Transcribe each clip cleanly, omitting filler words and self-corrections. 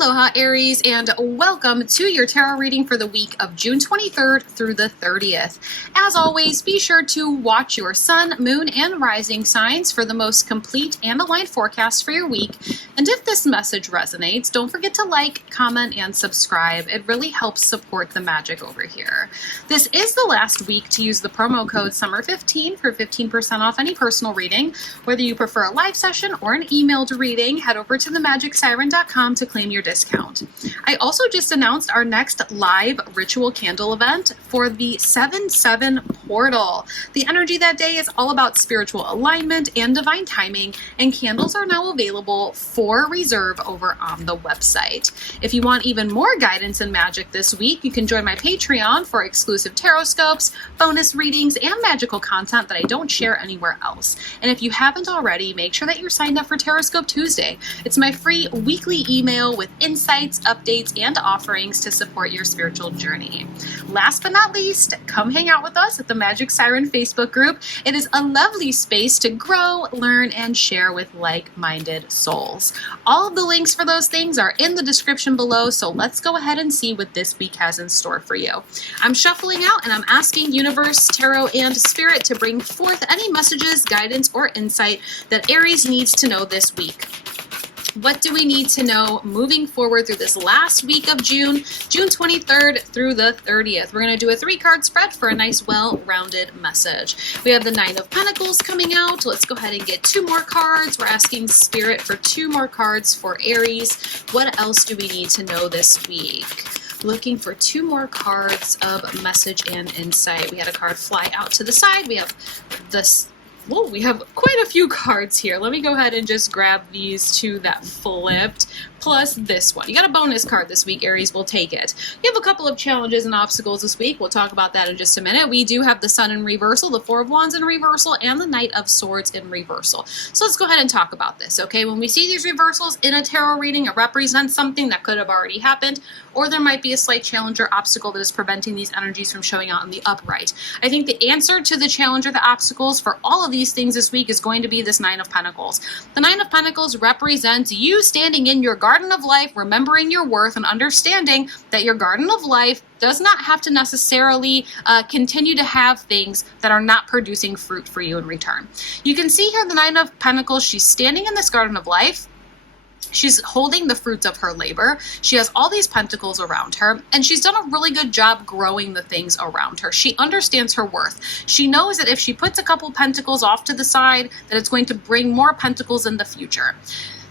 Aloha Aries, and welcome to your tarot reading for the week of June 23rd through the 30th. As always, be sure to watch your sun, moon, and rising signs for the most complete and aligned forecast for your week. And if this message resonates, don't forget to like, comment, and subscribe. It really helps support the magic over here. This is the last week to use the promo code SUMMER15 for 15% off any personal reading. Whether you prefer a live session or an emailed reading, head over to themagicsiren.com to claim your discount. I also just announced our next live ritual candle event for the 7/7 portal. The energy that day is all about spiritual alignment and divine timing, and candles are now available for reserve over on the website. If you want even more guidance in magic this week, you can join my Patreon for exclusive tarot scopes, bonus readings, and magical content that I don't share anywhere else. And if you haven't already, make sure that you're signed up for Tarot Scope Tuesday. It's my free weekly email with insights, updates, and offerings to support your spiritual journey. Last but not least, come hang out with us at the Magic Siren Facebook group. It is a lovely space to grow, learn, and share with like-minded souls. All of the links for those things are in the description below, so let's go ahead and see what this week has in store for you. I'm shuffling out and I'm asking Universe, Tarot, and Spirit to bring forth any messages, guidance, or insight that Aries needs to know this week. What do we need to know moving forward through this last week of June 23rd through the 30th? We're going to do a 3-card spread for a nice, well-rounded message. We have the 9 of Pentacles coming out. Let's go ahead and get 2 more cards. We're asking Spirit for 2 more cards for Aries. What else do we need to know this week? Looking for 2 more cards of message and insight. We had a card fly out to the side. We have this. Whoa, we have quite a few cards here. Let me go ahead and just grab these 2 that flipped, plus this one. You got a bonus card this week, Aries. We'll take it. You have a couple of challenges and obstacles this week. We'll talk about that in just a minute. We do have the Sun in reversal, the 4 of Wands in reversal, and the Knight of Swords in reversal. So let's go ahead and talk about this, okay? When we see these reversals in a tarot reading, it represents something that could have already happened, or there might be a slight challenge or obstacle that is preventing these energies from showing out in the upright. I think the answer to the challenge or the obstacles for all of these things this week is going to be this 9 of Pentacles. The 9 of Pentacles represents you standing in your garden of life, remembering your worth and understanding that your garden of life does not have to necessarily continue to have things that are not producing fruit for you in return. You can see here the 9 of Pentacles, she's standing in this garden of life. She's holding the fruits of her labor. She has all these pentacles around her, and she's done a really good job growing the things around her. She understands her worth. She knows that if she puts a couple pentacles off to the side, that it's going to bring more pentacles in the future.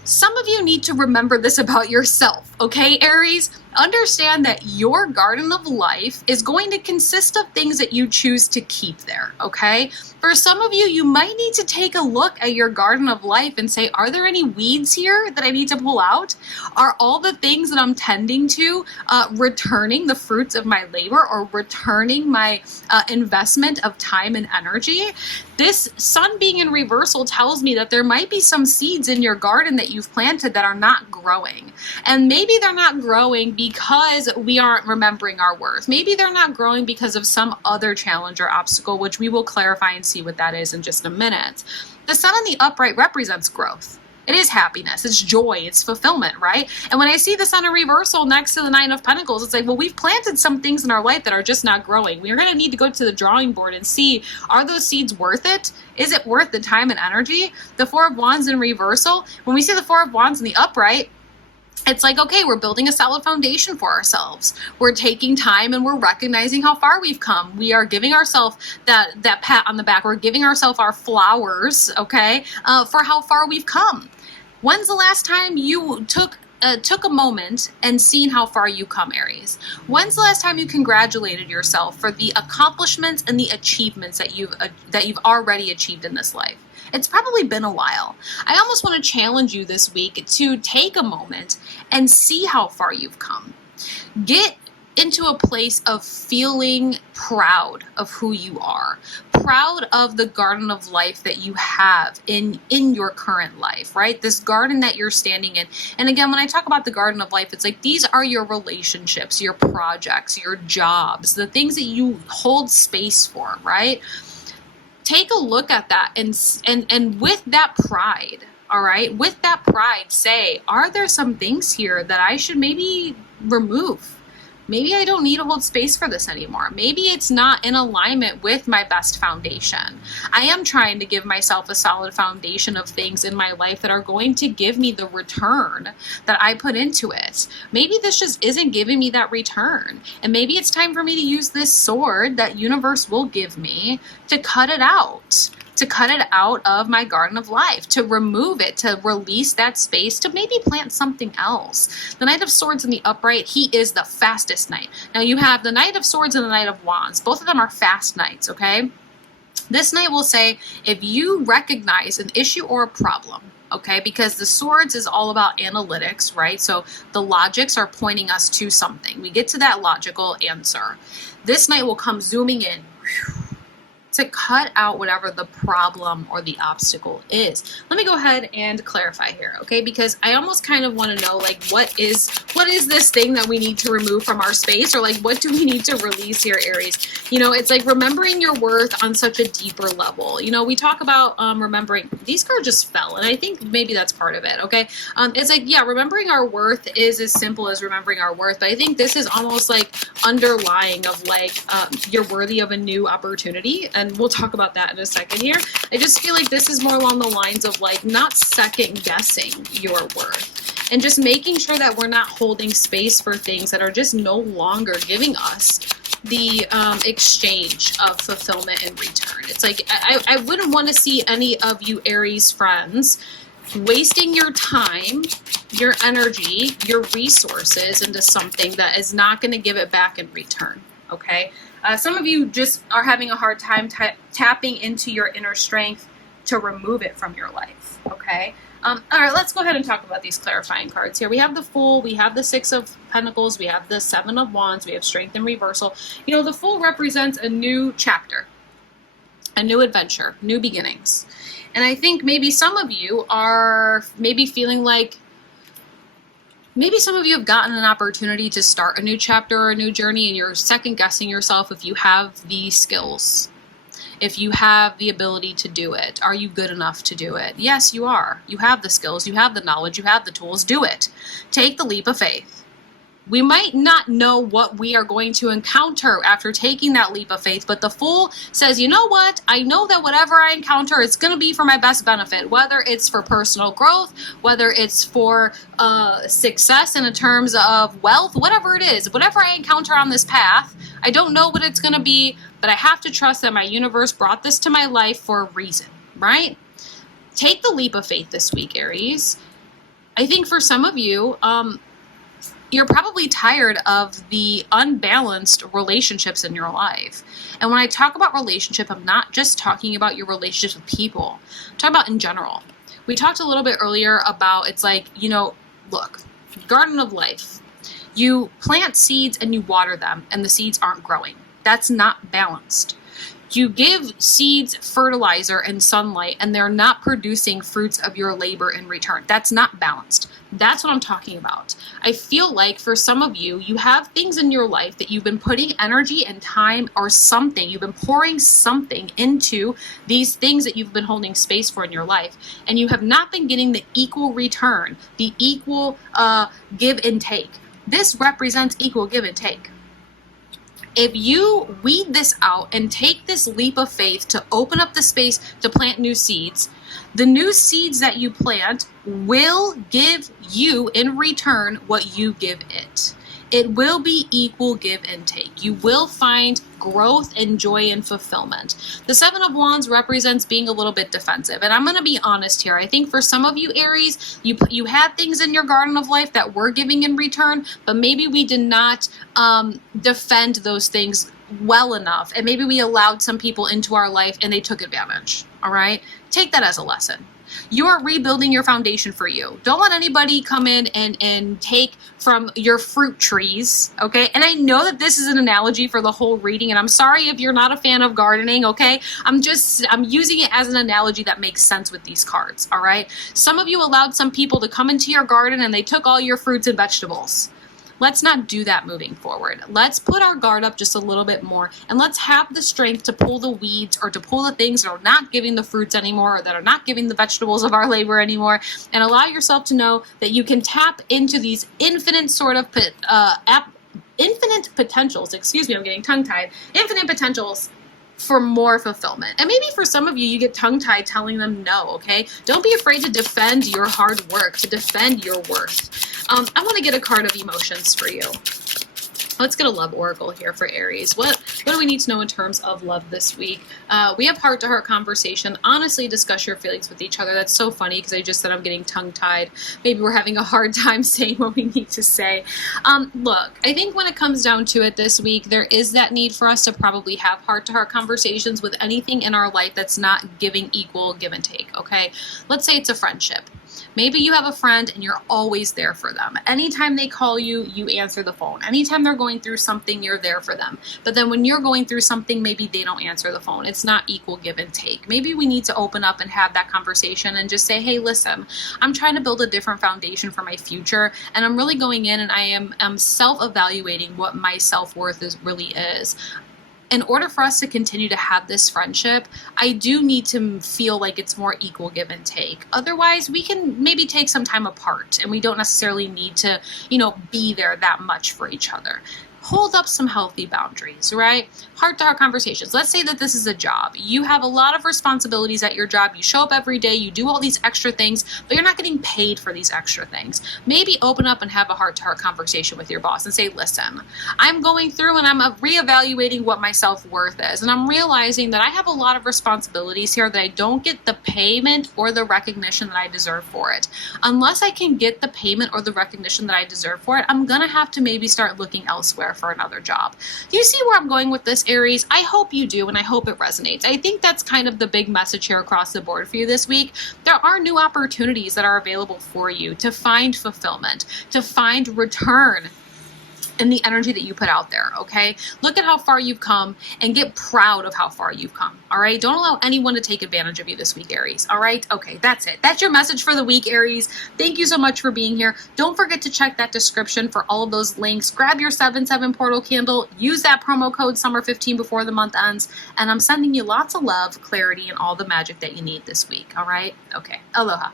Some of you need to remember this about yourself, okay, Aries? Understand that your garden of life is going to consist of things that you choose to keep there, okay? For some of you, you might need to take a look at your garden of life and say, are there any weeds here that I need to pull out? Are all the things that I'm tending to returning the fruits of my labor or returning my investment of time and energy? This Sun being in reversal tells me that there might be some seeds in your garden that you've planted that are not growing. And maybe they're not growing because we aren't remembering our worth. Maybe they're not growing because of some other challenge or obstacle, which we will clarify and see what that is in just a minute. The Sun in the upright represents growth. It is happiness, it's joy, it's fulfillment, right? And when I see the Sun in reversal next to the 9 of Pentacles, it's like, well, we've planted some things in our life that are just not growing. We're going to need to go to the drawing board and see, are those seeds worth it? Is it worth the time and energy? The 4 of Wands in reversal, when we see the 4 of Wands in the upright, it's like, okay, we're building a solid foundation for ourselves. We're taking time and we're recognizing how far we've come. We are giving ourselves that pat on the back. We're giving ourselves our flowers, okay, for how far we've come. When's the last time you took a moment and seen how far you come, Aries? When's the last time you congratulated yourself for the accomplishments and the achievements that you've already achieved in this life? It's probably been a while. I almost want to challenge you this week to take a moment and see how far you've come. Get into a place of feeling proud of who you are, proud of the garden of life that you have in your current life, right? This garden that you're standing in. And again, when I talk about the garden of life, it's like these are your relationships, your projects, your jobs, the things that you hold space for, right? Take a look at that and with that pride, All right. With that pride, say, are there some things here that I should maybe remove? Maybe I don't need to hold space for this anymore. Maybe it's not in alignment with my best foundation. I am trying to give myself a solid foundation of things in my life that are going to give me the return that I put into it. Maybe this just isn't giving me that return. And maybe it's time for me to use this sword that universe will give me to cut it out. To cut it out of my garden of life, to remove it, to release that space, to maybe plant something else. The Knight of Swords in the upright, he is the fastest knight. Now you have the Knight of Swords and the Knight of Wands. Both of them are fast knights, okay? This knight will say, if you recognize an issue or a problem, okay, because the swords is all about analytics, right? So the logics are pointing us to something. We get to that logical answer. This knight will come zooming in to cut out whatever the problem or the obstacle is. Let me go ahead and clarify here, okay? Because I almost kind of want to know, like, what is this thing that we need to remove from our space, or like, what do we need to release here, Aries? You know, it's like remembering your worth on such a deeper level. You know, we talk about remembering. These cards just fell, and I think maybe that's part of it, okay? It's like, yeah, remembering our worth is as simple as remembering our worth, but I think this is almost like underlying of like you're worthy of a new opportunity. And we'll talk about that in a second here. I just feel like this is more along the lines of like not second guessing your worth and just making sure that we're not holding space for things that are just no longer giving us the exchange of fulfillment and return. It's like I wouldn't want to see any of you Aries friends wasting your time, your energy, your resources into something that is not going to give it back in return, okay? Some of you just are having a hard time tapping into your inner strength to remove it from your life, okay? All right, let's go ahead and talk about these clarifying cards here. We have the Fool, we have the Six of Pentacles, we have the Seven of Wands, we have Strength and Reversal. You know, the Fool represents a new chapter, a new adventure, new beginnings. And I think maybe some of you are maybe feeling like maybe some of you have gotten an opportunity to start a new chapter or a new journey, and you're second guessing yourself if you have the skills, if you have the ability to do it. Are you good enough to do it? Yes, you are. You have the skills, you have the knowledge, you have the tools. Do it. Take the leap of faith. We might not know what we are going to encounter after taking that leap of faith, but the Fool says, you know what? I know that whatever I encounter, it's going to be for my best benefit, whether it's for personal growth, whether it's for success in terms of wealth, whatever it is, whatever I encounter on this path, I don't know what it's going to be, but I have to trust that my universe brought this to my life for a reason, right? Take the leap of faith this week, Aries. I think for some of you, you're probably tired of the unbalanced relationships in your life. And when I talk about relationship, I'm not just talking about your relationships with people. I'm talking about in general. We talked a little bit earlier about, it's like, you know, look, garden of life. You plant seeds and you water them and the seeds aren't growing. That's not balanced. You give seeds fertilizer and sunlight and they're not producing fruits of your labor in return. That's not balanced. That's what I'm talking about. I feel like for some of you, you have things in your life that you've been putting energy and time or something, you've been pouring something into these things that you've been holding space for in your life, and you have not been getting the equal return, the equal give and take. This represents equal give and take. If you weed this out and take this leap of faith to open up the space to plant new seeds, the new seeds that you plant will give you in return what you give it. It will be equal give and take. You will find growth and joy and fulfillment. The Seven of Wands represents being a little bit defensive. And I'm going to be honest here. I think for some of you Aries, you had things in your garden of life that were giving in return, but maybe we did not defend those things well enough. And maybe we allowed some people into our life and they took advantage. All right. Take that as a lesson. You are rebuilding your foundation for you. Don't let anybody come in and take from your fruit trees, okay? And I know that this is an analogy for the whole reading, and I'm sorry if you're not a fan of gardening, okay? I'm using it as an analogy that makes sense with these cards, all right? Some of you allowed some people to come into your garden and they took all your fruits and vegetables. Let's not do that moving forward. Let's put our guard up just a little bit more, and let's have the strength to pull the weeds or to pull the things that are not giving the fruits anymore, or that are not giving the vegetables of our labor anymore, and allow yourself to know that you can tap into these infinite sort of infinite potentials. Excuse me, I'm getting tongue-tied. Infinite potentials for more fulfillment. And maybe for some of you, you get tongue-tied telling them no, okay? Don't be afraid to defend your hard work, to defend your worth. I want to get a card of emotions for you. Let's get a love oracle here for Aries. What do we need to know in terms of love this week? We have heart-to-heart conversation. Honestly, discuss your feelings with each other. That's so funny because I just said I'm getting tongue-tied. Maybe we're having a hard time saying what we need to say. Look, I think when it comes down to it this week, there is that need for us to probably have heart-to-heart conversations with anything in our life that's not giving equal give and take, okay? Let's say it's a friendship. Maybe you have a friend and you're always there for them. Anytime they call you, you answer the phone. Anytime they're going through something, you're there for them. But then when you're going through something, maybe they don't answer the phone. It's not equal give and take. Maybe we need to open up and have that conversation and just say, hey, listen, I'm trying to build a different foundation for my future. And I'm really going in and I am self-evaluating what my self-worth really is. In order for us to continue to have this friendship, I do need to feel like it's more equal give and take. Otherwise, we can maybe take some time apart and we don't necessarily need to, be there that much for each other. Hold up some healthy boundaries, right? Heart-to-heart conversations. Let's say that this is a job. You have a lot of responsibilities at your job. You show up every day. You do all these extra things, but you're not getting paid for these extra things. Maybe open up and have a heart-to-heart conversation with your boss and say, listen, I'm going through and I'm reevaluating what my self-worth is. And I'm realizing that I have a lot of responsibilities here that I don't get the payment or the recognition that I deserve for it. Unless I can get the payment or the recognition that I deserve for it, I'm going to have to maybe start looking elsewhere for another job. Do you see where I'm going with this, Aries? I hope you do, and I hope it resonates. I think that's kind of the big message here across the board for you this week. There are new opportunities that are available for you to find fulfillment, to find return in the energy that you put out there, okay? Look at how far you've come and get proud of how far you've come, all right? Don't allow anyone to take advantage of you this week, Aries, all right? Okay, that's it. That's your message for the week, Aries. Thank you so much for being here. Don't forget to check that description for all of those links. Grab your 7/7 portal candle. Use that promo code SUMMER15 before the month ends, and I'm sending you lots of love, clarity, and all the magic that you need this week, all right? Okay, aloha.